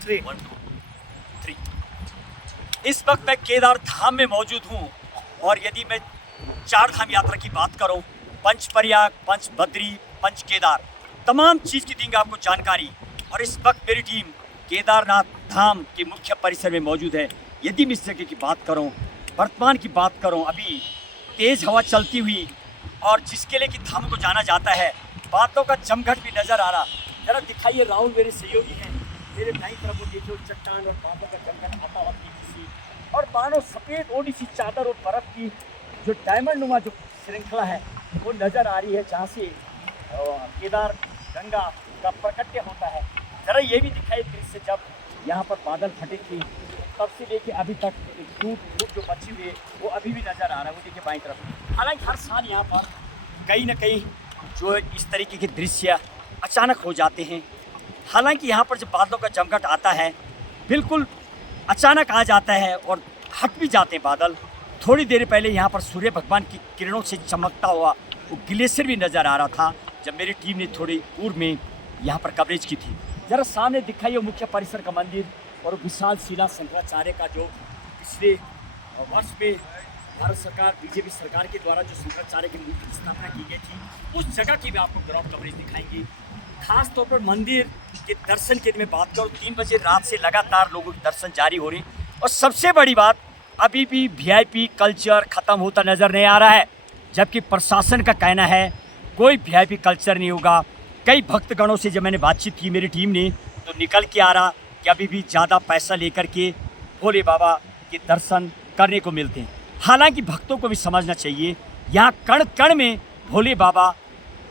3 1 2 3। इस वक्त मैं केदार धाम में मौजूद हूँ और यदि मैं 4 धाम यात्रा की बात करूँ, पंच प्रयाग, पंच बद्री, पंच केदार, तमाम चीज़ की देंगे आपको जानकारी। और इस वक्त मेरी टीम केदारनाथ धाम के मुख्य परिसर में मौजूद है। यदि मैं इस जगह की बात करूँ, वर्तमान की बात करूँ, अभी तेज़ हवा चलती हुई और जिसके लिए कि धाम को जाना जाता है, बातों का जमघट भी नजर आ रहा। जरा दिखाइए, राहुल मेरे सहयोगी हैं, मेरे दाईं तरफ वो देखिए चट्टान और बातों का जमघट आता हुआ तेजी से, और मानो सफ़ेद ओढ़ी सी चादर और बर्फ की जो डायमंड नुमा जो श्रृंखला है वो नजर आ रही है, जहाँ से केदार गंगा का प्रकट्य होता है। जरा ये भी दिखाई दृश्य, जब यहाँ पर बादल फटे थे तब से लेके अभी तक धूप जो बची हुई है वो अभी भी नजर आ रहा है, वो देखिए बाईं तरफ। हालांकि हर साल यहाँ पर कहीं ना कहीं जो इस तरीके के दृश्य अचानक हो जाते हैं। हालांकि यहाँ पर जब बादलों का जमघट आता है, बिल्कुल अचानक आ जाता है और हट भी जाते हैं बादल। थोड़ी देर पहले यहाँ पर सूर्य भगवान की किरणों से चमकता हुआ वो ग्लेशियर भी नज़र आ रहा था जब मेरी टीम ने थोड़ी पूर्व में यहाँ पर कवरेज की थी। जरा सामने दिखाइए मुख्य परिसर का मंदिर और विशाल शिला शंकराचार्य का, जो पिछले वर्ष में भारत सरकार बीजेपी सरकार के द्वारा जो शंकराचार्य की मूर्ति की स्थापना की गई थी, उस जगह की भी आपको ग्राउंड कवरेज दिखाएंगे। खास तौर पर मंदिर के दर्शन की मैं बात करूँ, 3 बजे रात से लगातार लोगों के दर्शन जारी हो रहे हैं। और सबसे बड़ी बात, अभी भी वीआईपी कल्चर ख़त्म होता नज़र नहीं आ रहा है, जबकि प्रशासन का कहना है कोई वीआईपी कल्चर नहीं होगा। कई भक्तगणों से जब मैंने बातचीत की मेरी टीम ने, तो निकल के आ रहा कि अभी भी ज़्यादा पैसा लेकर के भोले बाबा के दर्शन करने को मिलते हैं। हालांकि भक्तों को भी समझना चाहिए, यहाँ कण कण में भोले बाबा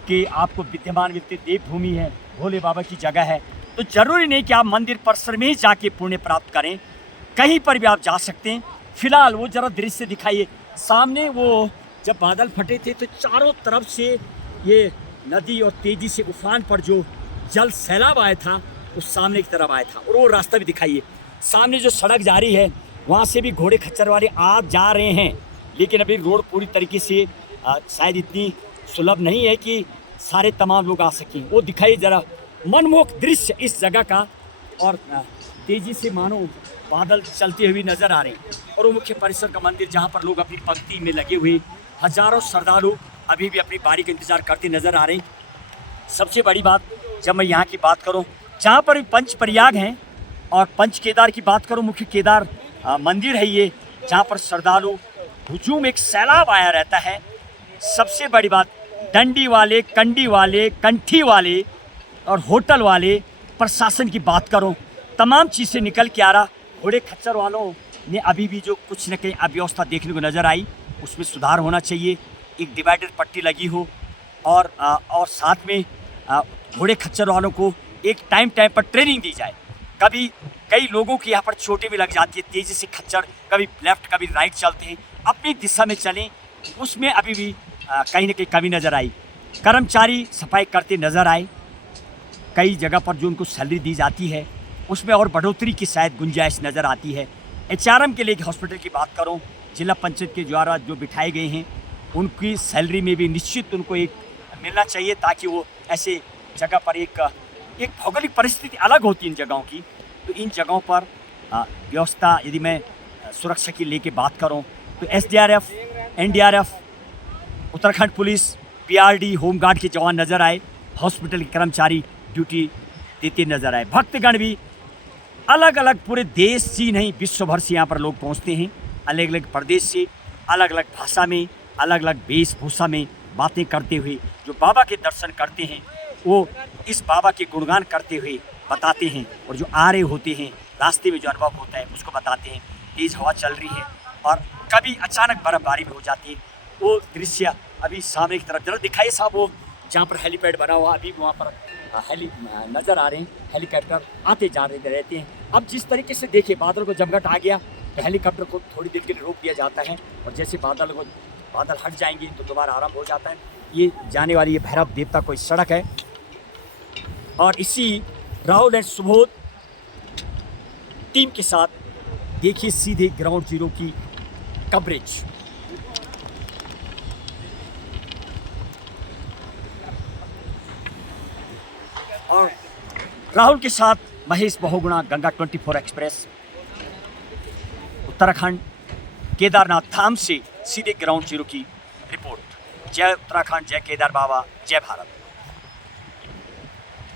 के आपको विद्यमान मिलते, देवभूमि है, भोले बाबा की जगह है। तो ज़रूरी नहीं कि आप मंदिर परिसर में ही जाके पुण्य प्राप्त करें, कहीं पर भी आप जा सकते हैं। फिलहाल वो जरा दृश्य दिखाइए सामने, वो जब बादल फटे थे तो चारों तरफ से ये नदी और तेज़ी से उफान पर जो जल सैलाब आया था उस सामने की तरफ आया था। और वो रास्ता भी दिखाइए, सामने जो सड़क जा रही है वहाँ से भी घोड़े खच्चर वाले आ जा रहे हैं, लेकिन अभी रोड पूरी तरीके से शायद इतनी सुलभ नहीं है कि सारे तमाम लोग आ सकें। वो दिखाइए जरा मनमोहक दृश्य इस जगह का, और तेज़ी से मानो बादल चलते हुए नज़र आ रहे हैं। और वो मुख्य परिसर का मंदिर जहाँ पर लोग अपनी पंक्ति में लगे हुए हज़ारों श्रद्धालु अभी भी अपनी बारी का इंतज़ार करते नज़र आ रहे हैं। सबसे बड़ी बात, जब मैं यहाँ की बात करूँ, जहाँ पर भी पंच प्रयाग हैं और पंच केदार की बात करूँ, मुख्य केदार मंदिर है ये, जहाँ पर श्रद्धालु हुजूम एक सैलाब आया रहता है। सबसे बड़ी बात, डंडी वाले, कंडी वाले, कंठी वाले और होटल वाले, प्रशासन की बात करूँ, तमाम चीज़ें निकल के आ रहा। घोड़े खच्चर वालों ने अभी भी जो कुछ न कहीं अव्यवस्था देखने को नज़र आई, उसमें सुधार होना चाहिए। एक डिवाइडर पट्टी लगी हो और साथ में घोड़े खच्चर वालों को एक टाइम पर ट्रेनिंग दी जाए। कभी कई लोगों की यहाँ पर चोटें भी लग जाती है, तेज़ी से खच्चर कभी लेफ्ट कभी राइट चलते हैं, अपनी दिशा में चलें, उसमें अभी भी कहीं ना कहीं कमी नज़र आई। कर्मचारी सफाई करते नज़र आए, कई जगह पर जो उनको सैलरी दी जाती है उसमें और बढ़ोतरी की शायद गुंजाइश नज़र आती है। एचआरएम के लिए हॉस्पिटल की बात करूं, जिला पंचायत के द्वारा जो बिठाए गए हैं उनकी सैलरी में भी निश्चित उनको एक मिलना चाहिए, ताकि वो ऐसे जगह पर एक भौगोलिक परिस्थिति अलग होती है इन जगहों की, तो इन जगहों पर व्यवस्था, यदि मैं सुरक्षा की लेके बात करूं तो SDRF, NDRF, Uttarakhand police, PRD, home guard के जवान नज़र आए, हॉस्पिटल के कर्मचारी ड्यूटी देते नज़र आए। भक्तगण भी अलग अलग पूरे देश से नहीं विश्व भर से यहाँ पर लोग पहुँचते हैं, अलग अलग प्रदेश से, अलग अलग भाषा में, अलग अलग वेशभूषा में बातें करते हुए जो बाबा के दर्शन करते हैं, वो इस बाबा के गुणगान करते हुए बताते हैं, और जो आ रहे होते हैं रास्ते में जो अनुभव होता है उसको बताते हैं। तेज़ हवा चल रही है और कभी अचानक बर्फबारी भी हो जाती है। वो दृश्य अभी सामने की तरफ जरा दिखाइए साहब, वो जहाँ पर हेलीपैड बना हुआ, अभी वहाँ पर नज़र आ रहे हैं, हेलीकॉप्टर आते जा रहे रहते हैं। अब जिस तरीके से देखिए बादल को जमघट आ गया तो हेलीकॉप्टर को थोड़ी देर के लिए रोक दिया जाता है, और जैसे बादल हट जाएंगे तो दोबारा आरंभ हो जाता है। ये जाने वाली ये भैरव देवता कोई सड़क है, और इसी राहुल एंड सुबोध टीम के साथ देखिए सीधे ग्राउंड जीरो की कवरेज। और राहुल के साथ महेश बहुगुणा, गंगा 24 एक्सप्रेस, उत्तराखंड केदारनाथ धाम से सीधे ग्राउंड जीरो की रिपोर्ट। जय उत्तराखंड, जय केदार बाबा, जय भारत।